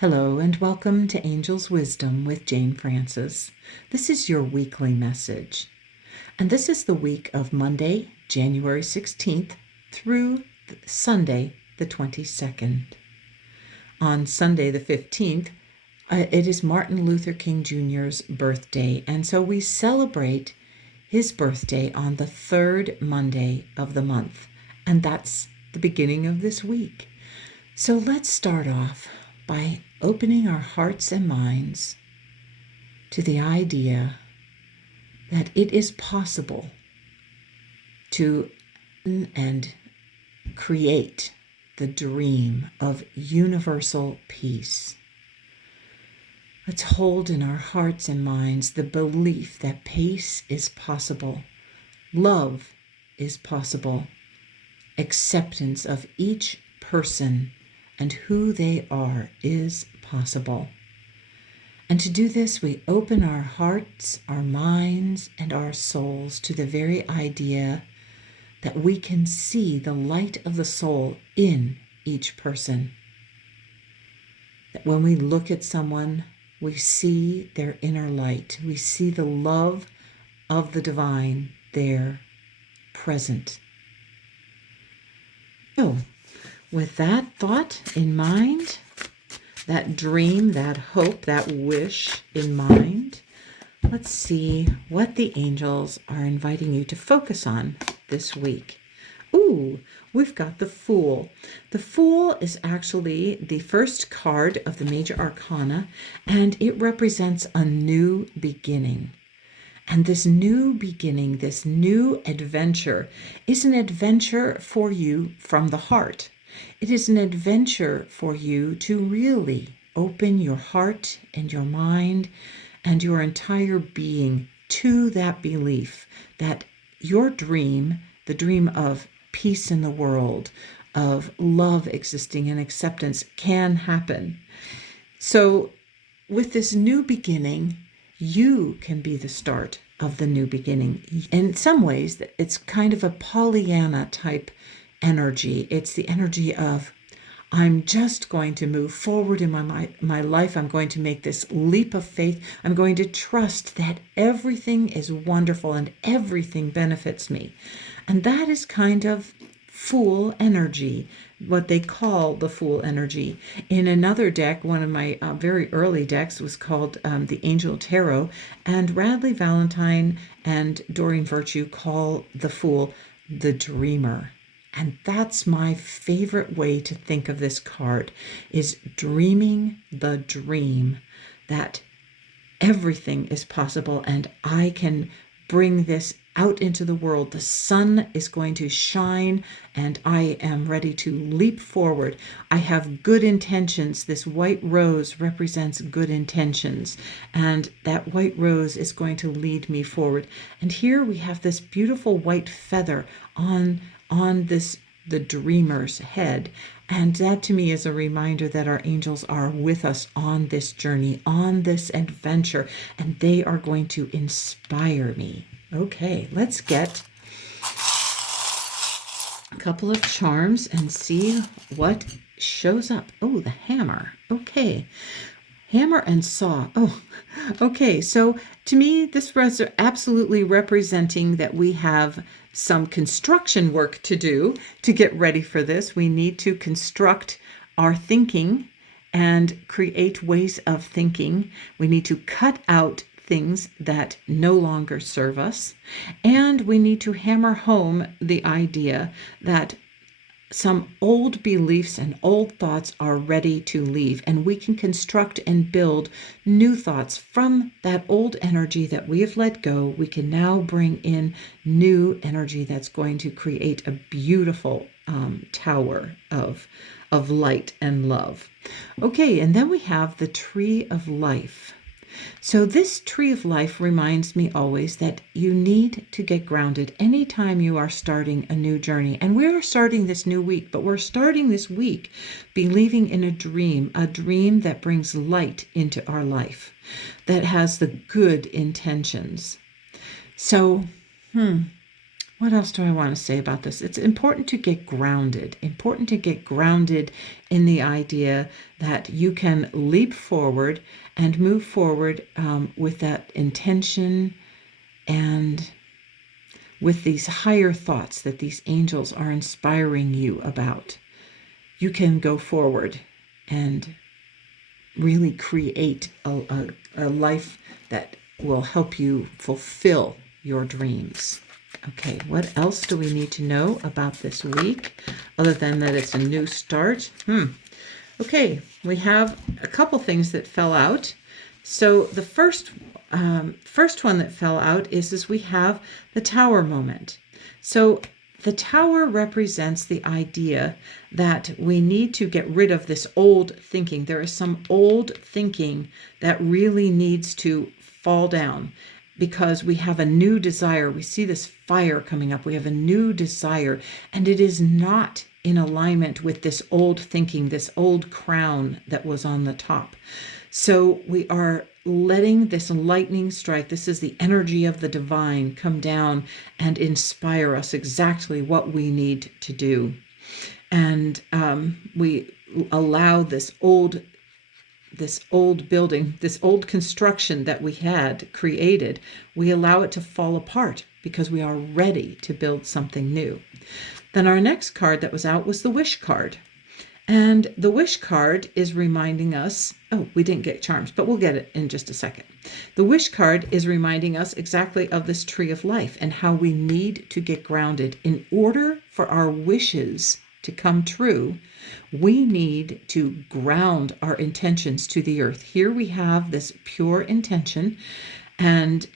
Hello and welcome to Angel's Wisdom with Jane Francis. This is your weekly message. And this is the week of Monday, January 16th through Sunday, the 22nd. On Sunday, the 15th, it is Martin Luther King Jr.'s birthday. And so we celebrate his birthday on the third Monday of the month. And that's the beginning of this week. So let's start off by opening our hearts and minds to the idea that it is possible to and create the dream of universal peace. Let's hold in our hearts and minds the belief that peace is possible, love is possible, acceptance of each person and who they are is possible. And to do this, we open our hearts, our minds, and our souls to the very idea that we can see the light of the soul in each person. That when we look at someone, we see their inner light. We see the love of the divine there, present. So, with that thought in mind, that dream, that hope, that wish in mind, let's see what the angels are inviting you to focus on this week. Ooh, we've got the Fool. The Fool is actually the first card of the major arcana, and it represents a new beginning. And this new beginning, this new adventure, is an adventure for you from the heart. It is an adventure for you to really open your heart and your mind and your entire being to that belief that your dream, the dream of peace in the world, of love existing and acceptance, can happen. So with this new beginning, you can be the start of the new beginning. In some ways, it's kind of a Pollyanna type energy. It's the energy of, I'm just going to move forward in my life. I'm going to make this leap of faith. I'm going to trust that everything is wonderful and everything benefits me. And that is kind of Fool energy, what they call the Fool energy. In another deck, one of my very early decks was called the Angel Tarot, and Radley Valentine and Doreen Virtue call the Fool the Dreamer. And that's my favorite way to think of this card, is dreaming the dream that everything is possible and I can bring this out into the world. The sun is going to shine and I am ready to leap forward. I have good intentions. This white rose represents good intentions, and that white rose is going to lead me forward. And here we have this beautiful white feather on the dreamer's head. And that to me is a reminder that our angels are with us on this journey, on this adventure, and they are going to inspire me. Okay, let's get a couple of charms and see what shows up. Oh, the hammer. Okay. Hammer and saw. Oh, okay. So to me, this was absolutely representing that we have some construction work to do to get ready for this. We need to construct our thinking and create ways of thinking. We need to cut out things that no longer serve us. And we need to hammer home the idea that some old beliefs and old thoughts are ready to leave, and we can construct and build new thoughts from that old energy that we have let go. We can now bring in new energy that's going to create a beautiful tower of light and love. Okay, and then we have the Tree of Life. So this Tree of Life reminds me always that you need to get grounded anytime you are starting a new journey. And we're starting this new week, but we're starting this week believing in a dream that brings light into our life, that has the good intentions. So, What else do I want to say about this? It's important to get grounded, important to get grounded in the idea that you can leap forward and move forward with that intention and with these higher thoughts that these angels are inspiring you about. You can go forward and really create a life that will help you fulfill your dreams. Okay, what else do we need to know about this week other than that it's a new start? Okay, we have a couple things that fell out. So the first one that fell out is we have the tower moment. So the tower represents the idea that we need to get rid of this old thinking. There is some old thinking that really needs to fall down, because we have a new desire. We see this fire coming up. We have a new desire, and it is not in alignment with this old thinking, this old crown that was on the top. So we are letting this lightning strike. This is the energy of the divine come down and inspire us exactly what we need to do. And we allow this old building, this old construction that we had created, we allow it to fall apart because we are ready to build something new. Then our next card that was out was the wish card. And the wish card is reminding us, we didn't get charms, but we'll get it in just a second. The wish card is reminding us exactly of this tree of life and how we need to get grounded. In order for our wishes to come true, we need to ground our intentions to the earth. Here we have this pure intention. And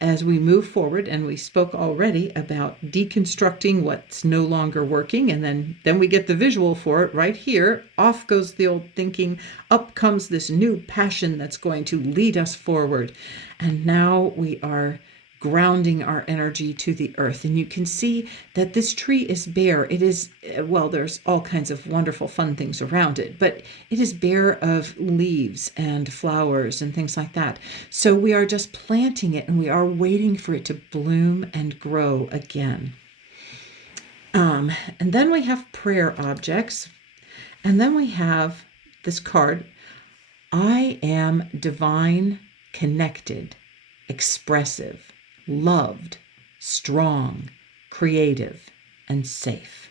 as we move forward, and we spoke already about deconstructing what's no longer working, and then we get the visual for it right here. Off goes the old thinking, up comes this new passion that's going to lead us forward. And now we are grounding our energy to the earth. And you can see that this tree is bare. It is, there's all kinds of wonderful fun things around it, but it is bare of leaves and flowers and things like that. So we are just planting it and we are waiting for it to bloom and grow again. And then we have prayer objects. And then we have this card, I am divine, connected, expressive, loved, strong, creative, and safe.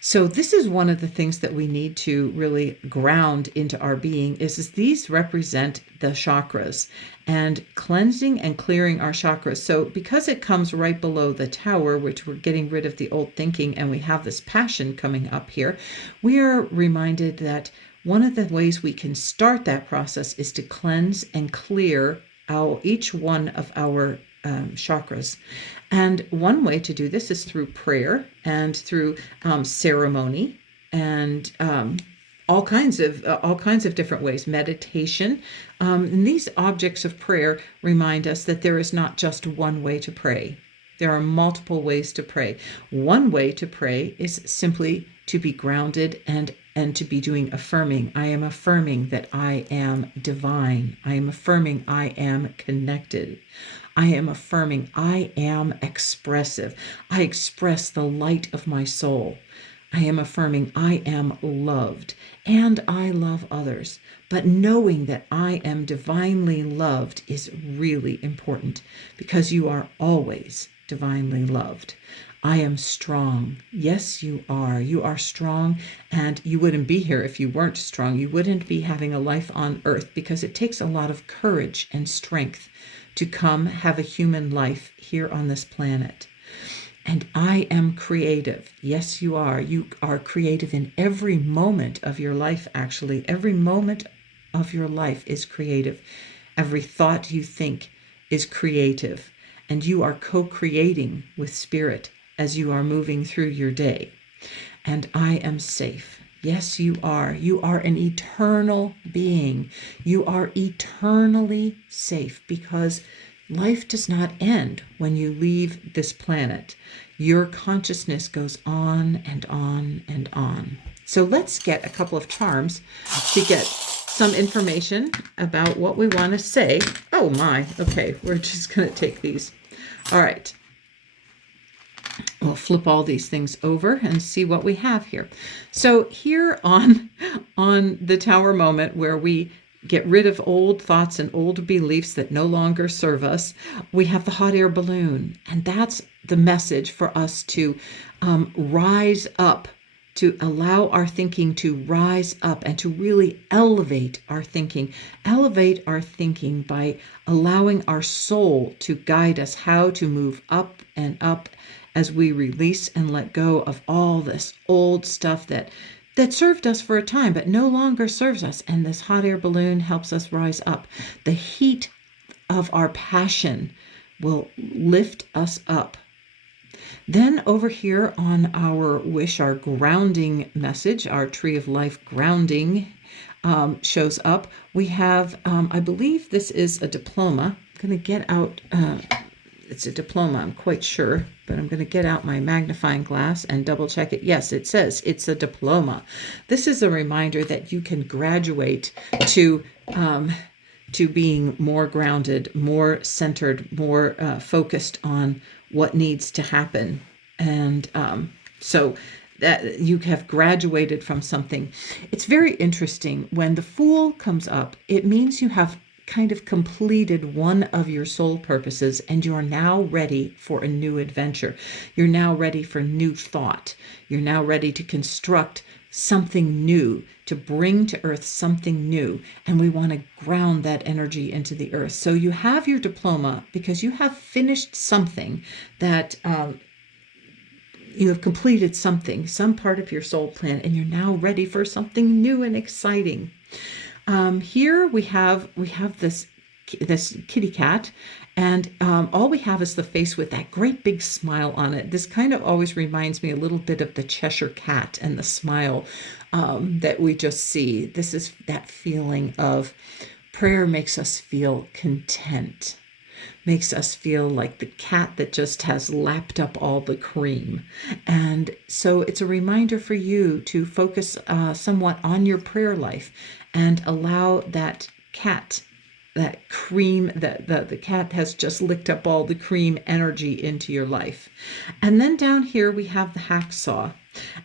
So this is one of the things that we need to really ground into our being is these represent the chakras and cleansing and clearing our chakras. So because it comes right below the tower, which we're getting rid of the old thinking, and we have this passion coming up here, we are reminded that one of the ways we can start that process is to cleanse and clear each one of our chakras. And one way to do this is through prayer and through ceremony and all kinds of different ways, meditation. And these objects of prayer remind us that there is not just one way to pray. There are multiple ways to pray. One way to pray is simply to be grounded and to be doing affirming. I am affirming that I am divine. I am affirming I am connected. I am affirming I am expressive. I express the light of my soul. I am affirming I am loved and I love others. But knowing that I am divinely loved is really important because you are always divinely loved. I am strong. Yes, you are. You are strong, and you wouldn't be here if you weren't strong. You wouldn't be having a life on earth because it takes a lot of courage and strength to come have a human life here on this planet. And I am creative. Yes, you are. You are creative in every moment of your life, actually. Every moment of your life is creative. Every thought you think is creative. And you are co-creating with spirit as you are moving through your day. And I am safe. Yes, you are. You are an eternal being. You are eternally safe because life does not end when you leave this planet. Your consciousness goes on and on and on. So let's get a couple of charms to get some information about what we want to say. Oh my, okay, we're just going to take these. All right. We'll flip all these things over and see what we have here. So here on the Tower moment, where we get rid of old thoughts and old beliefs that no longer serve us, we have the hot air balloon. And that's the message for us to rise up, to allow our thinking to rise up and to really elevate our thinking. Elevate our thinking by allowing our soul to guide us how to move up and up as we release and let go of all this old stuff that served us for a time, but no longer serves us. And this hot air balloon helps us rise up. The heat of our passion will lift us up. Then over here on our wish, our grounding message, our tree of life grounding shows up. We have, I believe this is a diploma. I'm going to get out, it's a diploma, I'm quite sure, but I'm going to get out my magnifying glass and double check it. Yes, it says it's a diploma. This is a reminder that you can graduate to being more grounded, more centered, more focused on what needs to happen. And so that you have graduated from something. It's very interesting. When the Fool comes up, it means you have kind of completed one of your soul purposes and you are now ready for a new adventure. You're now ready for new thought. You're now ready to construct something new, to bring to earth something new. And we want to ground that energy into the earth. So you have your diploma because you have finished something that you have completed something, some part of your soul plan, and you're now ready for something new and exciting. Here we have this kitty cat, and all we have is the face with that great big smile on it. This kind of always reminds me a little bit of the Cheshire Cat and the smile that we just see. This is that feeling of prayer makes us feel content, makes us feel like the cat that just has lapped up all the cream. And so it's a reminder for you to focus somewhat on your prayer life and allow that cat, that cream, that the cat has just licked up all the cream energy into your life. And then down here we have the hacksaw.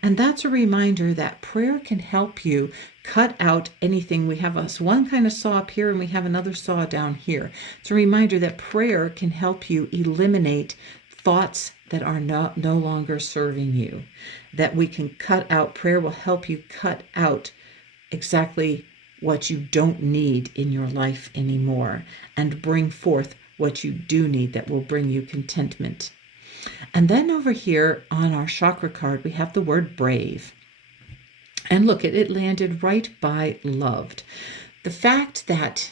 And that's a reminder that prayer can help you cut out anything. We have one kind of saw up here and we have another saw down here. It's a reminder that prayer can help you eliminate thoughts that are no longer serving you. That we can cut out, prayer will help you cut out exactly what you don't need in your life anymore and bring forth what you do need that will bring you contentment. And then over here on our chakra card, we have the word brave. And look, it landed right by loved. The fact that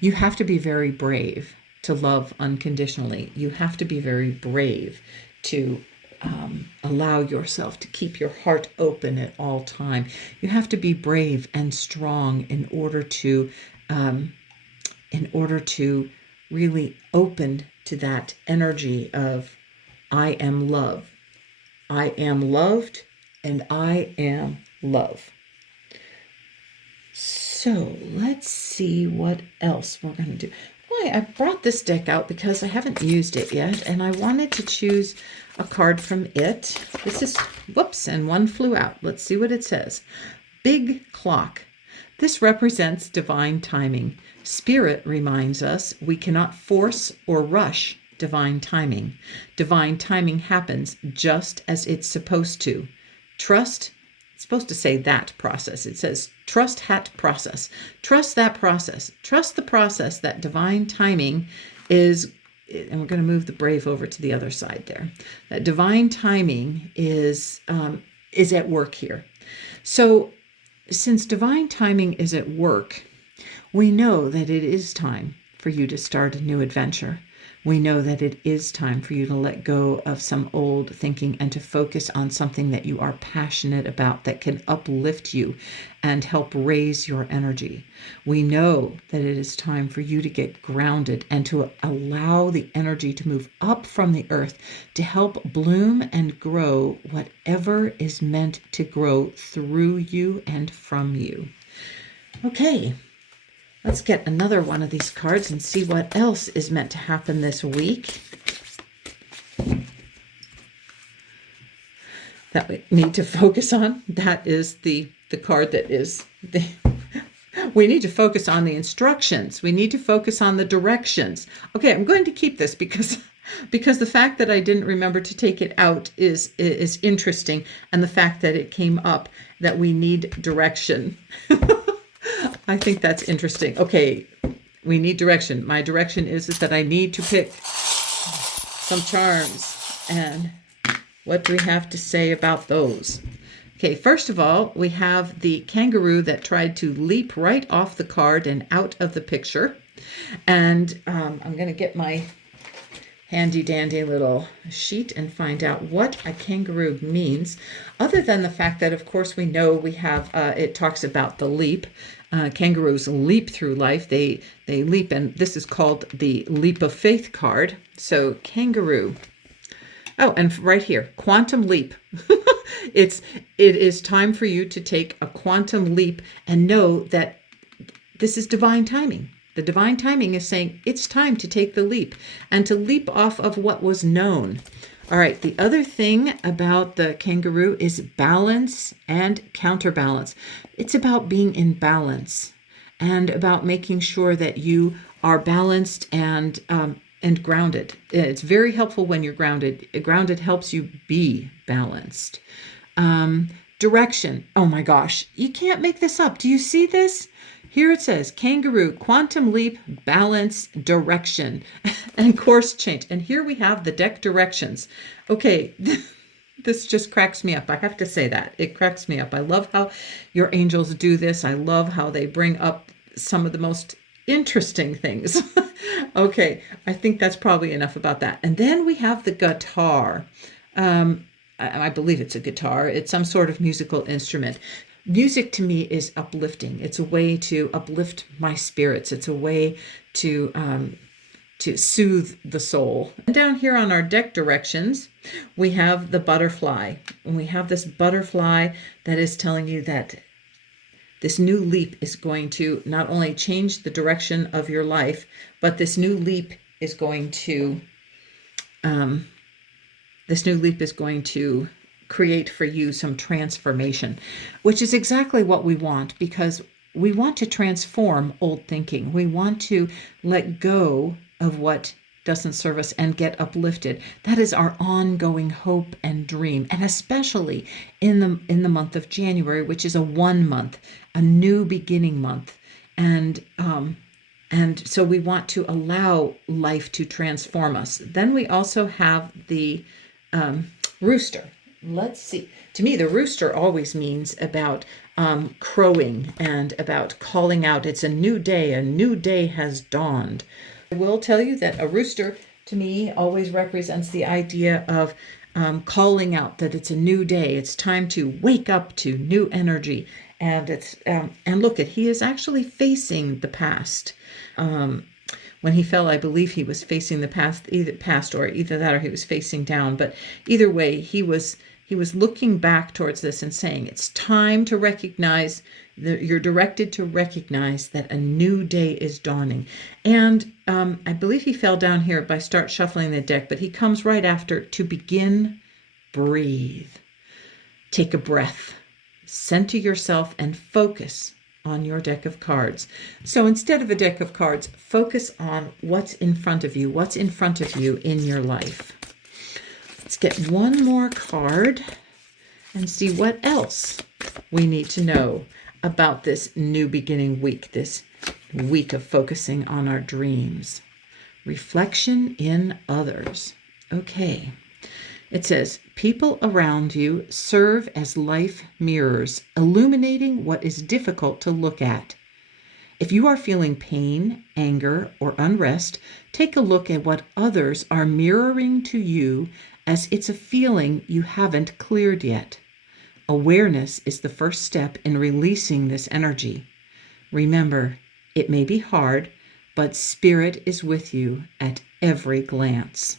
you have to be very brave to love unconditionally. You have to be very brave to allow yourself to keep your heart open at all time. You have to be brave and strong in order to really open to that energy of I am love. I am loved and I am love. So let's see what else we're going to do. Boy, I brought this deck out because I haven't used it yet, and I wanted to choose a card from it. This is, whoops, and one flew out. Let's see what it says. Big Clock. This represents divine timing. Spirit reminds us we cannot force or rush divine timing. Divine timing happens just as it's supposed to. Trust, it's supposed to say that process. It says trust that process. Trust that process. Trust the process that divine timing is, and we're going to move the brave over to the other side there. That divine timing is at work here. So since divine timing is at work, we know that it is time for you to start a new adventure. We know that it is time for you to let go of some old thinking and to focus on something that you are passionate about that can uplift you and help raise your energy. We know that it is time for you to get grounded and to allow the energy to move up from the earth to help bloom and grow whatever is meant to grow through you and from you. Okay. Let's get another one of these cards and see what else is meant to happen this week. that we need to focus on. That is the card that is the we need to focus on the instructions. We need to focus on the directions. Okay, I'm going to keep this because the fact that I didn't remember to take it out is interesting, and the fact that it came up that we need direction. I think that's interesting. Okay, we need direction. My direction is that I need to pick some charms. And what do we have to say about those? Okay, first of all, we have the kangaroo that tried to leap right off the card and out of the picture. And I'm going to get my handy dandy little sheet and find out what a kangaroo means, other than the fact that, of course, we know we have, it talks about the leap. Kangaroos leap through life. They leap, and this is called the leap of faith card. So kangaroo. Oh, and right here, quantum leap. It is time for you to take a quantum leap and know that this is divine timing. The divine timing is saying it's time to take the leap and to leap off of what was known. All right, the other thing about the kangaroo is balance and counterbalance. It's about being in balance and about making sure that you are balanced and grounded. It's very helpful when you're grounded. Grounded helps you be balanced. Direction. Oh my gosh, you can't make this up. Do you see this? Here it says kangaroo, quantum leap, balance, direction, and course change. And here we have the deck directions. Okay, this just cracks me up. I have to say that. It cracks me up. I love how your angels do this. I love how they bring up some of the most interesting things. Okay, I think that's probably enough about that. And then we have the guitar. I believe it's a guitar. It's some sort of musical instrument. Music to me is uplifting. It's a way to uplift my spirits. It's a way to soothe the soul. And down here on our deck directions, we have the butterfly. And we have this butterfly that is telling you that this new leap is going to not only change the direction of your life, but this new leap is going to create for you some transformation, which is exactly what we want, because we want to transform old thinking. We want to let go of what doesn't serve us and get uplifted. That is our ongoing hope and dream, and especially in the month of January, which is a 1 month, a new beginning month, and so we want to allow life to transform us. Then we also have the rooster. Let's see. To me, the rooster always means about crowing and about calling out. It's a new day has dawned. I will tell you that a rooster, to me, always represents the idea of calling out that it's a new day. It's time to wake up to new energy. And and look at, he is actually facing the past. When he fell, I believe he was facing the past, or either that or he was facing down. But either way, he was looking back towards this and saying, it's time to recognize that you're directed to recognize that a new day is dawning. And I believe he fell down here by start shuffling the deck, but he comes right after to begin, breathe, take a breath, center yourself and focus on your deck of cards. So instead of a deck of cards, focus on what's in front of you in your life. Let's get one more card and see what else we need to know about this new beginning week, this week of focusing on our dreams. Reflection in others. Okay. It says, people around you serve as life mirrors, illuminating what is difficult to look at. If you are feeling pain, anger, or unrest, take a look at what others are mirroring to you, as it's a feeling you haven't cleared yet. Awareness is the first step in releasing this energy. Remember, it may be hard, but Spirit is with you at every glance.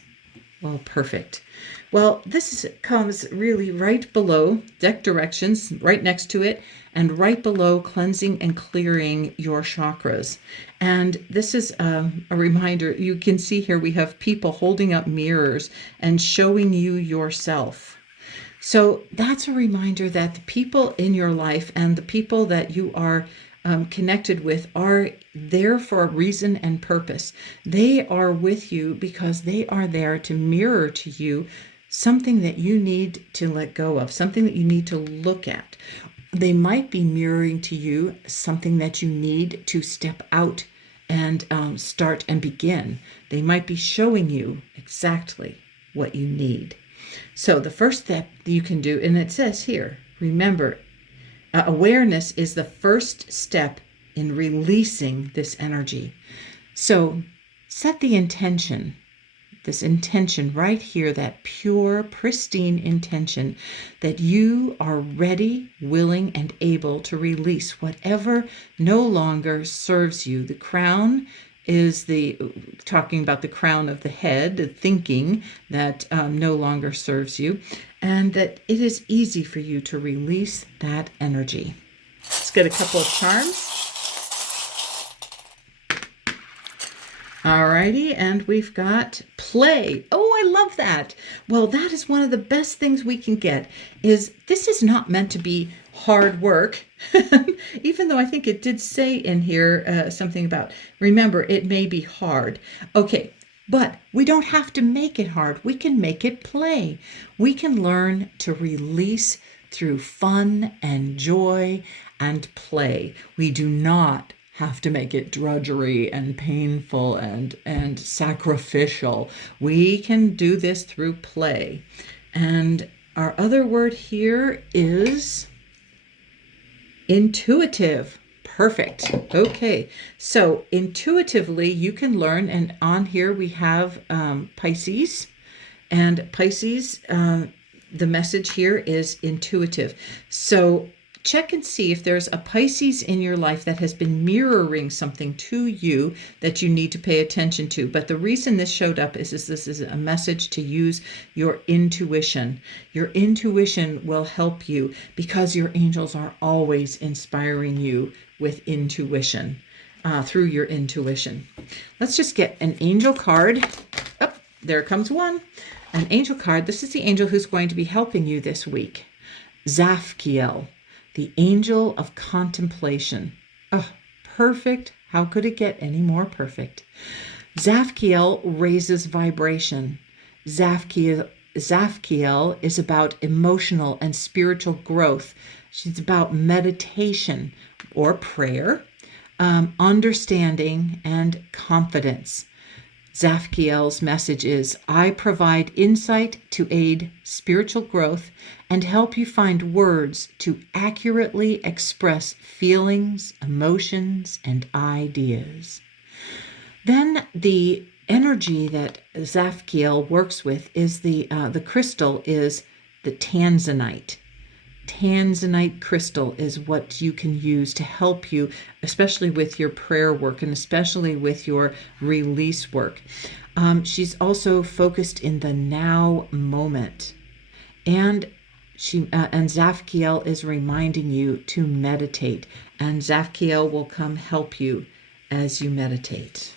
Well, perfect. Well, this comes really right below deck directions, right next to it, and right below cleansing and clearing your chakras. And this is a reminder. You can see here we have people holding up mirrors and showing you yourself. So that's a reminder that the people in your life and the people that you are connected with are there for a reason and purpose. They are with you because they are there to mirror to you something that you need to let go of, something that you need to look at. They might be mirroring to you something that you need to step out and start and begin. They might be showing you exactly what you need. So the first step you can do, and it says here, remember, awareness is the first step in releasing this energy. So set the intention, this intention right here, that pure, pristine intention that you are ready, willing, and able to release whatever no longer serves you. The crown is talking about the crown of the head, the thinking that no longer serves you, and that it is easy for you to release that energy. Let's get a couple of charms. Alrighty, and we've got play. Oh, I love that. Well, that is one of the best things we can get. This is not meant to be hard work, even though I think it did say in here something about, remember, it may be hard. Okay, but we don't have to make it hard. We can make it play. We can learn to release through fun and joy and play. We do not have to make it drudgery and painful and sacrificial. We can do this through play. And our other word here is intuitive. Perfect. Okay, so intuitively you can learn, and on here we have Pisces, and Pisces, the message here is intuitive. So check and see if there's a Pisces in your life that has been mirroring something to you that you need to pay attention to. But the reason this showed up is this is a message to use your intuition. Your intuition will help you because your angels are always inspiring you with intuition, through your intuition. Let's just get an angel card. Oh, there comes one. An angel card. This is the angel who's going to be helping you this week. Zaphkiel, the angel of contemplation. Oh, perfect. How could it get any more perfect? Zaphkiel raises vibration. Zaphkiel is about emotional and spiritual growth. She's about meditation or prayer, understanding, and confidence. Zaphkiel's message is, I provide insight to aid spiritual growth and help you find words to accurately express feelings, emotions, and ideas. Then the energy that Zaphkiel works with is the crystal is the tanzanite. Tanzanite crystal is what you can use to help you, especially with your prayer work and especially with your release work. She's also focused in the now moment. And Zaphkiel is reminding you to meditate. And Zaphkiel will come help you as you meditate.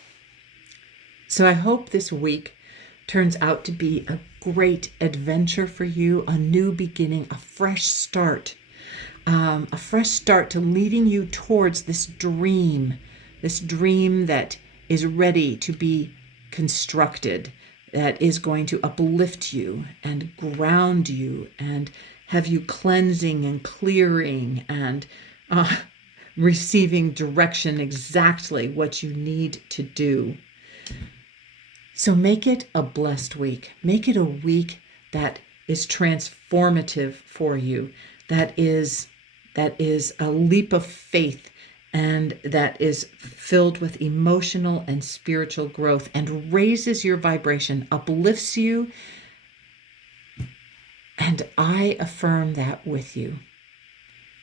So I hope this week turns out to be a great adventure for you, a new beginning, a fresh start to leading you towards this dream that is ready to be constructed, that is going to uplift you and ground you and have you cleansing and clearing and receiving direction, exactly what you need to do. So make it a blessed week. Make it a week that is transformative for you, that is a leap of faith, and that is filled with emotional and spiritual growth and raises your vibration, uplifts you, and I affirm that with you.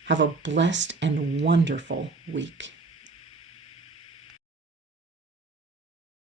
Have a blessed and wonderful week.